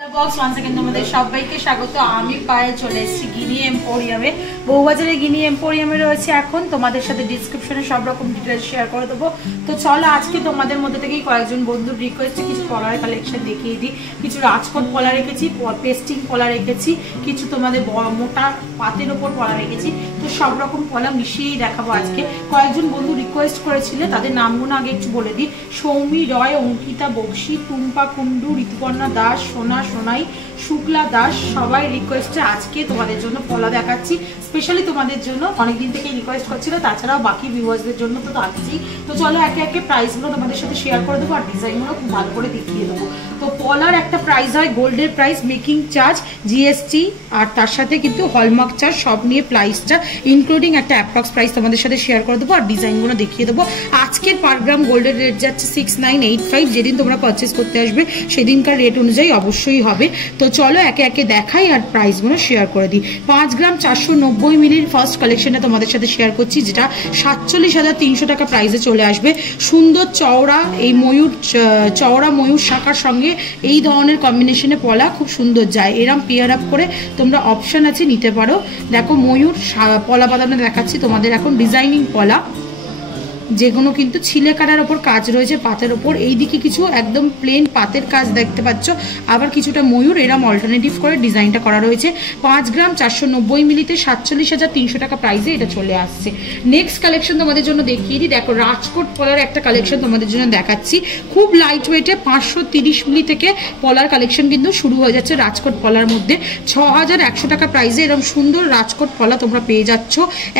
Box one second তোমাদের সবাইকে স্বাগত। আমি পায়ে চলে এসেছি গিনি এম্পোরিয়ামে। বউবাজারে গিনি এম্পোরিয়ামে রয়েছে। এখন তোমাদের সাথে ডিসক্রিপশনে সব রকম ডিটেলস শেয়ার করে দেবো। তো চলো আজকে তোমাদের মধ্যে থেকেই কয়েকজন বন্ধুর রিকোয়েস্টে কিছু পলার কালেকশন দেখিয়ে দিই। কিছু রাজকোট পলা রেখেছি, পেস্টিং পলা রেখেছি, কিছু তোমাদের মোটা পাতের ওপর পলা রেখেছি। তো সব রকম পলা মিশিয়েই দেখাবো আজকে। কয়েকজন বন্ধু রিকোয়েস্ট করেছিলে, তাদের নামগুলো আগে একটু বলে দিই। সৌমি রয়, অঙ্কিতা বক্সি, টুম্পা কুন্ডু, ঋতুপর্ণা দাস, সোনা সোনাই, শুক্লা দাস, সবাই রিকোয়েস্টে আজকে তোমাদের জন্য পলা দেখাচ্ছি। স্পেশালি তোমাদের জন্য, অনেকদিন থেকে রিকোয়েস্ট করছিল, তাছাড়াও বাকি ভিউয়ার্সদের জন্য তো থাকছেই। তো চলো একে একে প্রাইসগুলো তোমাদের সাথে শেয়ার করে দেবো আর ডিজাইনগুলো খুব ভালো করে দেখিয়ে দেবো। তো পলার একটা প্রাইস হয় গোল্ডের প্রাইস, মেকিং চার্জ, জিএসটি আর তার সাথে কিন্তু হলমার্ক চার্জ সব নিয়ে প্রাইসটা ইনক্লুডিং একটা অ্যাপ্রক্স প্রাইস তোমাদের সাথে শেয়ার করে দেবো আর ডিজাইনগুলো দেখিয়ে দেবো। আজকের পার গ্রাম গোল্ডের রেট যাচ্ছে 6985। যেদিন তোমরা পারচেস করতে আসবে সেদিনকার রেট অনুযায়ী অবশ্যই হবে। তো চলো একে একে দেখাই আর প্রাইসগুলো শেয়ার করে দিই। 5 গ্রাম 490 মিলির ফার্স্ট কালেকশনটা তোমাদের সাথে শেয়ার করছি, যেটা 47,300 টাকা প্রাইসে চলে আসবে। সুন্দর চওড়া এই চওড়া ময়ূর শাখার সঙ্গে এই ধরনের কম্বিনেশনে পলা খুব সুন্দর যায়। এরম পেয়ার আপ করে তোমরা অপশন আছে, নিতে পারো। দেখো ময়ূর পলা বাঁধানো দেখাচ্ছি তোমাদের এখন, ডিজাইনিং পলা যেগুলো কিন্তু ছিলে কাটার ওপর কাজ রয়েছে পাতের ওপর। এইদিকে কিছু একদম প্লেন পাতের কাজ দেখতে পাচ্ছ, আবার কিছুটা ময়ূর এরম অল্টারনেটিভ করে ডিজাইনটা করা রয়েছে। 5 গ্রাম 490 মিলিতে 47,300 টাকা প্রাইসে এটা চলে আসছে। নেক্সট কালেকশন তোমাদের জন্য দেখিয়ে দিই। দেখো রাজকোট পলার একটা কালেকশন তোমাদের জন্য দেখাচ্ছি, খুব লাইট ওয়েটে। 530 মিলি থেকে পলার কালেকশন কিন্তু শুরু হয়ে যাচ্ছে রাজকোট পলার মধ্যে। 6,100 টাকা প্রাইসে এরকম সুন্দর রাজকোট পলা তোমরা পেয়ে যাচ্ছ।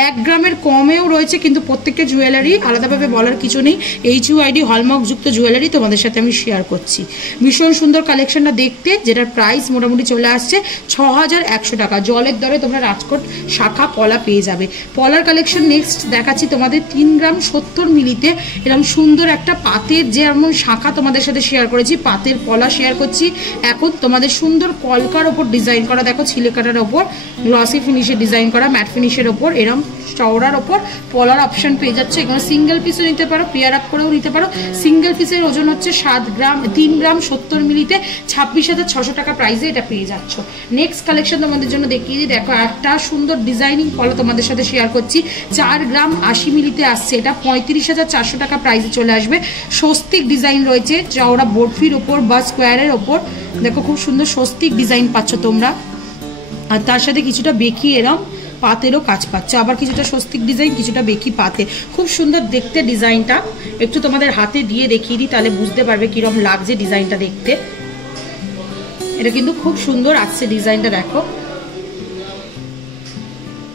1 গ্রামের কমেও রয়েছে, কিন্তু প্রত্যেকটা জুয়েলারি আলাদাভাবে বলার কিছু নেই। HUID হলমার্কযুক্ত জুয়েলারি তোমাদের সাথে আমি শেয়ার করছি। ভীষণ সুন্দর কালেকশনটা দেখতে, যেটার প্রাইস মোটামুটি চলে আসছে 6,100 টাকা। জলের দরে তোমরা রাজকোট শাখা পলা পেয়ে যাবে। পলার কালেকশন নেক্সট দেখাচ্ছি তোমাদের। 3 গ্রাম 70 মিলিতে এরকম সুন্দর একটা পাতের যেমন শাখা তোমাদের সাথে শেয়ার করেছি, পাতের পলা শেয়ার করছি। এখন তোমাদের সুন্দর কলকার ওপর ডিজাইন করা, দেখো ছিলে কাটার ওপর গ্লসি ফিনিশে ডিজাইন করা, ম্যাট ফিনিশের ওপর এরম চওড়ার ওপর পলার অপশন পেয়ে যাচ্ছে। এখানে সিঙ্গেল পিসও নিতে পারো, পেয়ার আপ করেও নিতে পারো। সিঙ্গেল পিসের ওজন হচ্ছে 3 গ্রাম 70 মিলিতে 26,600 টাকা প্রাইসে এটা পেয়ে যাচ্ছ। নেক্সট কালেকশন তোমাদের জন্য দেখিয়ে দিই। দেখো একটা সুন্দর ডিজাইনিং পলা তোমাদের সাথে শেয়ার করছি। 4 গ্রাম 80 মিলিতে আসছে, এটা 35,400 টাকা প্রাইসে চলে আসবে। স্বস্তিক ডিজাইন রয়েছে চওড়া বরফির ওপর বা স্কোয়ারের ওপর। দেখো খুব সুন্দর স্বস্তিক ডিজাইন পাচ্ছ তোমরা, আর তার সাথে কিছুটা বেকি এরম পাতেরও কাজ পাচ্ছ, আবার কিছুটা স্বস্তিক ডিজাইন, কিছুটা বেকি পাতে। খুব সুন্দর দেখতে ডিজাইনটা। একটু তোমাদের হাতে দিয়ে দেখিয়ে দিই, তাহলে বুঝতে পারবে কিরকম লাগছে ডিজাইনটা দেখতে। এটা কিন্তু খুব সুন্দর আসছে ডিজাইনটা। দেখো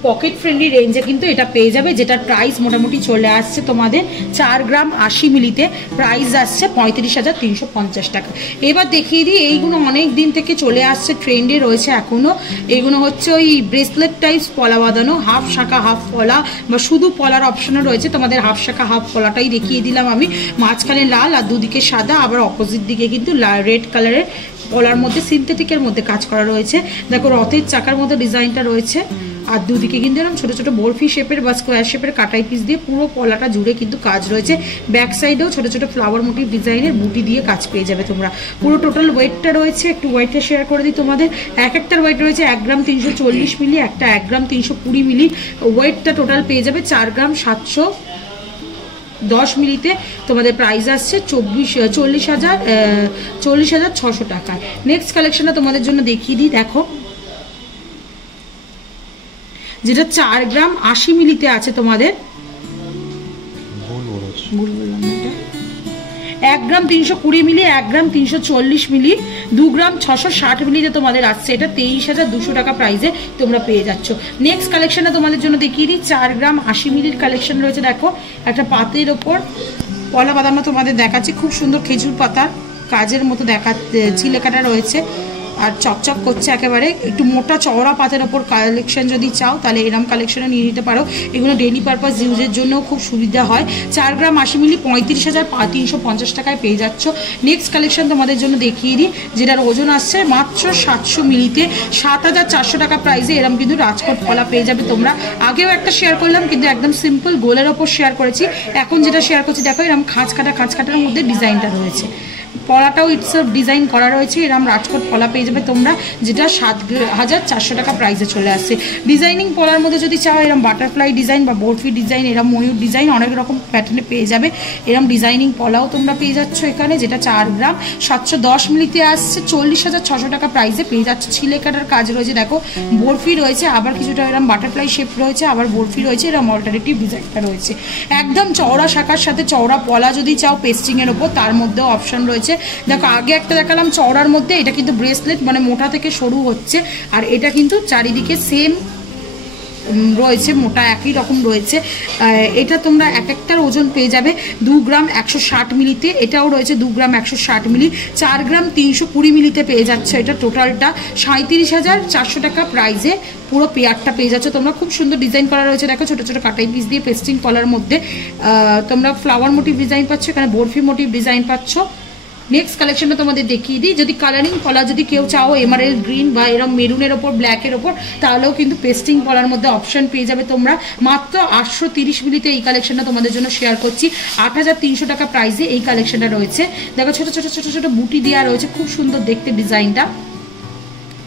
পকেট ফ্রেন্ডলি রেঞ্জে কিন্তু এটা পেয়ে যাবে, যেটার প্রাইস মোটামুটি চলে আসছে তোমাদের 4 গ্রাম 80 মিলিতে প্রাইস আসছে 35,350 টাকা। এবার দেখিয়ে দিই, এইগুলো অনেক দিন থেকে চলে আসছে, ট্রেন্ডে রয়েছে এখনো। এইগুলো হচ্ছে ওই ব্রেসলেট টাইপস পলা বাঁধানো, হাফ শাখা হাফ পলা বা শুধু পলার অপশনও রয়েছে। তোমাদের হাফ শাখা হাফ পলাটাই দেখিয়ে দিলাম আমি। মাঝখানে লাল আর দুদিকে সাদা, আবার অপোজিট দিকে কিন্তু রেড কালারের পলার মধ্যে সিনথেটিকের মধ্যে কাজ করা রয়েছে। দেখো রথের চাকার মধ্যে ডিজাইনটা রয়েছে, আর দুদিকে কিন্তু এরকম ছোট ছোট বরফি শেপের বা স্কোয়ার শেপের কাটাই পিস দিয়ে পুরো পলাটা জুড়ে কিন্তু কাজ রয়েছে। ব্যাক সাইডেও ছোট ছোট ফ্লাওয়ার মোটিভ ডিজাইনের বুটি দিয়ে কাজ পেয়ে যাবে তোমরা। পুরো টোটাল ওয়েটটা রয়েছে, একটু ওয়েটটা শেয়ার করে দিই তোমাদের। একটার ওয়েট রয়েছে 1 গ্রাম 340 মিলি, একটা 1 গ্রাম 320 মিলি। ওয়েটটা টোটাল পেয়ে যাবে 4 গ্রাম 710 মিলিতে। তোমাদের প্রাইস আসছে 40,600 টাকায়। নেক্সট কালেকশনটা তোমাদের জন্য দেখিয়ে দিই। দেখো যেটা 4 গ্রাম 80 মিলিতে আছে তোমাদের, 1 গ্রাম 320 মিলি, 1 গ্রাম 340 মিলি, 2 গ্রাম 660 মিলিতে তোমাদের আসছে। এটা 23,200 টাকা প্রাইসে তোমরা পেয়ে যাচ্ছ। নেক্সট কালেকশনটা তোমাদের জন্য দেখিয়ে দিই। 4 গ্রাম 80 মিলির কালেকশন রয়েছে। দেখো একটা পাতের ওপর পলা বাঁধানো তোমাদের দেখাচ্ছি, খুব সুন্দর খেজুর পাতার কাজের মতো ছিলে কাটা রয়েছে আর চকচক করছে একেবারে। একটু মোটা চওড়া পাতের ওপর কালেকশন যদি চাও তাহলে এরম কালেকশনে নিয়ে নিতে পারো। এগুলো ডেইলি পারপাস ইউজের জন্য খুব সুবিধা হয়। 4 গ্রাম 80 মিলি 35,350 টাকায় পেয়ে যাচ্ছ। নেক্সট কালেকশন তোমাদের জন্য দেখিয়ে দিই, যেটার ওজন আসছে মাত্র 700 মিলিতে 7,400 টাকা প্রাইসে এরম কিন্তু রাজকোট পলা পেয়ে যাবে তোমরা। আগেও একটা শেয়ার করলাম, কিন্তু একদম সিম্পল গোলের ওপর শেয়ার করেছি। এখন যেটা শেয়ার করছি দেখো এরম খাঁজ কাটার মধ্যে ডিজাইনটা রয়েছে। পলাটাও ইটস ডিজাইন করা রয়েছে, এরকম রাজকোট পলা পেয়ে যাবে তোমরা, যেটা 7,400 টাকা প্রাইসে চলে আসছে। ডিজাইনিং পলার মধ্যে যদি চাও এরকম বাটারফ্লাই ডিজাইন বা বরফি ডিজাইন, এরকম ময়ূর ডিজাইন অনেক রকম প্যাটার্নে পেয়ে যাবে। এরকম ডিজাইনিং পলাও তোমরা পেয়ে যাচ্ছ এখানে, যেটা 4 গ্রাম 710 মিলিতে আসছে, 40,600 টাকা প্রাইসে পেয়ে যাচ্ছে। ছিলে কাটার কাজ রয়েছে, দেখো বরফি রয়েছে, আবার কিছুটা এরকম বাটারফ্লাই শেপ রয়েছে, আবার বরফি রয়েছে, এরকম অল্টারনেটিভ ডিজাইনটা রয়েছে। একদম চওড়া শাখার সাথে চওড়া পলা যদি চাও পেস্টিংয়ের ওপর, তার মধ্যেও অপশান রয়েছে। দেখো আগে একটা দেখালাম চওড়ার মধ্যে, এটা কিন্তু ব্রেসলেট মানে মোটা থেকে সরু হচ্ছে, আর এটা কিন্তু চারিদিকে সেম রয়েছে, মোটা একই রকম রয়েছে। এটা তোমরা এক একটার ওজন পেয়ে যাবে 2 গ্রাম 160 মিলিতে, এটাও রয়েছে 2 গ্রাম 160 মিলি, 4 গ্রাম 320 মিলিতে পেয়ে যাচ্ছে। এটা টোটালটা 37,400 টাকা প্রাইসে পুরো পেয়ারটা পেয়ে যাচ্ছে তোমরা। খুব সুন্দর ডিজাইন করা রয়েছে, দেখো ছোটো ছোটো কাটাই পিস দিয়ে পেস্টিং কলার মধ্যে তোমরা ফ্লাওয়ার মোটিভ ডিজাইন পাচ্ছ, এখানে বরফি মোটিভ ডিজাইন পাচ্ছ। নেক্সট কালেকশনটা তোমাদের দেখিয়ে দিই। যদি কালারিং কলা যদি কেউ চাও এমারেল্ড গ্রিন বা এরকম মেরুনের ওপর ব্ল্যাকের ওপর, তাহলেও কিন্তু পেস্টিং কলার মধ্যে অপশন পেয়ে যাবে তোমরা। মাত্র 830 মিলিতে এই কালেকশনটা তোমাদের জন্য শেয়ার করছি। 8,300 টাকা প্রাইসে এই কালেকশনটা রয়েছে। দেখো ছোটো ছোটো ছোটো ছোটো বুটি দেওয়া রয়েছে, খুব সুন্দর দেখতে ডিজাইনটা,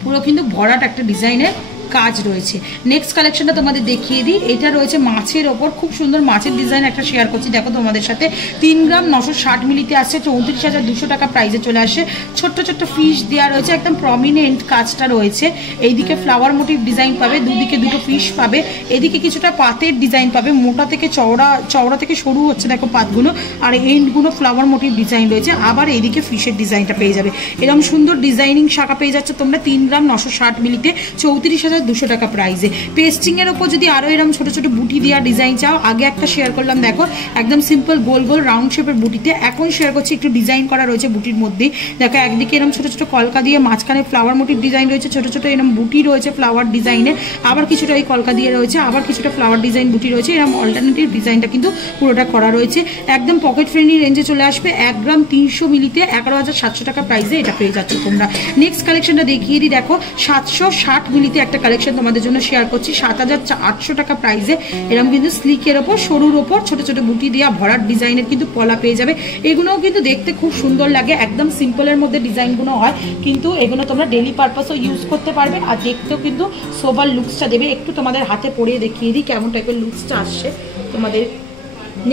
পুরো কিন্তু ভরাট একটা ডিজাইনের কাজ রয়েছে। নেক্সট কালেকশনটা তোমাদের দেখিয়ে দিই। এটা রয়েছে মাছের ওপর, খুব সুন্দর মাছের ডিজাইন একটা শেয়ার করছি দেখো তোমাদের সাথে। 3 গ্রাম 960 মিলিতে আসছে, 34,200 টাকা প্রাইসে চলে আসে। ছোট্ট ছোট্ট ফিশ দেওয়া রয়েছে, একদম প্রমিনেন্ট কাজটা রয়েছে। এইদিকে ফ্লাওয়ার মোটিভ ডিজাইন পাবে, দুদিকে দুটো ফিশ পাবে, এদিকে কিছুটা পাতের ডিজাইন পাবে, মোটা থেকে চওড়া, চওড়া থেকে সরু হচ্ছে দেখো পাতগুলো, আর এন্ডগুলো ফ্লাওয়ার মোটিভ ডিজাইন রয়েছে। আবার এইদিকে ফিশের ডিজাইনটা পেয়ে যাবে, এরকম সুন্দর ডিজাইনিং শাখা পেয়ে যাচ্ছে তোমরা 3 গ্রাম 960 মিলিতে, 34,200 টাকা প্রাইসে। পেস্টিংয়ের ওপর যদি আরও এরকম ছোটো ছোটো বুটি দেওয়া ডিজাইন চাও, আগে একটা শেয়ার করলাম দেখো একদম সিম্পল গোল গোল রাউন্ড শেপের বুটিতে, এখন শেয়ার করছি একটু ডিজাইন করা রয়েছে বুটির মধ্যেই। দেখো একদিকে এরকম ছোটো ছোটো কলকা দিয়ে, মাঝখানে ফ্লাওয়ার মোটিভ ডিজাইন রয়েছে, ছোটো ছোটো এরকম বুটি রয়েছে ফ্লাওয়ার ডিজাইনের, আবার কিছুটা ওই কলকা দিয়ে রয়েছে, আবার কিছুটা ফ্লাওয়ার ডিজাইন বুটি রয়েছে। এরকম অল্টারনেটিভ ডিজাইনটা কিন্তু পুরোটা করা রয়েছে। একদম পকেট ফ্রেন্ডলি রেঞ্জে চলে আসবে। 1 গ্রাম 300 মিলিতে 11,700 টাকা প্রাইসে এটা পেয়ে যাচ্ছে তোমরা। নেক্সট কালেকশনটা দেখিয়ে দিই। দেখো 760 মিলিতে একটা কালেকশন তোমাদের জন্য শেয়ার করছি, 7,800 টাকা প্রাইসে। এরকম কিন্তু স্লিকের ওপর, সরুর ওপর ছোট ছোট বুটি দেওয়া ভরাট ডিজাইনের কিন্তু পলা পেয়ে যাবে। এগুলোও কিন্তু দেখতে খুব সুন্দর লাগে, একদম সিম্পলের মধ্যে ডিজাইনগুলো হয়, কিন্তু এগুলো তোমরা ডেলি পারপাসও ইউজ করতে পারবে, আর দেখতেও কিন্তু সোবার লুকসটা দেবে। একটু তোমাদের হাতে পরিয়ে দেখিয়ে দিই কেমন টাইপের লুকসটা আসছে তোমাদের।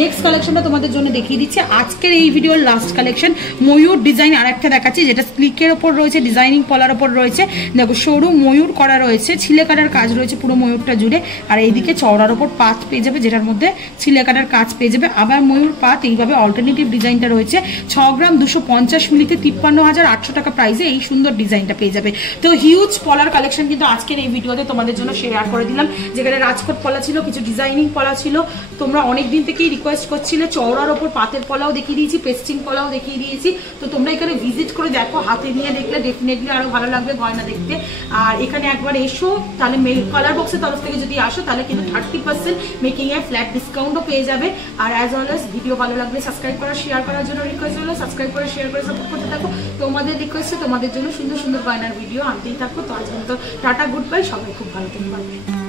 নেক্সট কালেকশনটা তোমাদের জন্য দেখিয়ে দিচ্ছি আজকের এই ভিডিওর লাস্ট কালেকশন। ময়ূর ডিজাইন আর একটা দেখাচ্ছি, যেটা স্লিকের ওপর রয়েছে, ডিজাইনিং পলার ওপর রয়েছে। দেখো সরু ময়ূর করা রয়েছে, ছিলে কাটার কাজ রয়েছে পুরো ময়ূরটা জুড়ে, আর এইদিকে চওড়ার ওপর পাত পেয়ে যাবে, যেটার মধ্যে ছিলে কাটার কাজ পেয়ে যাবে, আবার ময়ূর পাত। এইভাবে অল্টারনেটিভ ডিজাইনটা রয়েছে। 6 গ্রাম 250 মিলিতে 53,800 টাকা প্রাইসে এই সুন্দর ডিজাইনটা পেয়ে যাবে। তো হিউজ পলার কালেকশন কিন্তু আজকের এই ভিডিওতে তোমাদের জন্য শেয়ার করে দিলাম, যেখানে রাজকোট পলা ছিল, কিছু ডিজাইনিং পলা ছিল। তোমরা অনেক দিন থেকেই রিকোয়েস্ট করছিলে, চওড়ার ওপর পাতের পলাও দেখিয়ে দিয়েছি, পেস্টিং পলাও দেখিয়ে দিয়েছি। তো তোমরা এখানে ভিজিট করে দেখো, হাতে নিয়ে দেখলে ডেফিনেটলি আরো ভালো লাগবে গয়না দেখতে। আর এখানে একবার এসো, তাহলে কালার বক্সের তরফ থেকে যদি আসো, তাহলে কিন্তু 30% মেকিং এ ফ্ল্যাট ডিসকাউন্টও পেয়ে যাবে। আর অ্যাজ অলওয়েজ ভিডিও ভালো লাগলে সাবস্ক্রাইব করা, শেয়ার করার জন্য রিকোয়েস্ট হলো, সাবস্ক্রাইব করে শেয়ার করে সাপোর্ট করতে থাকো। তোমাদের রিকোয়েস্টে তোমাদের জন্য সুন্দর সুন্দর গয়নার ভিডিও আনতেই থাকো। তো আজ পর্যন্ত টাটা, গুড বাই, সবাই খুব ভালো থাকবে।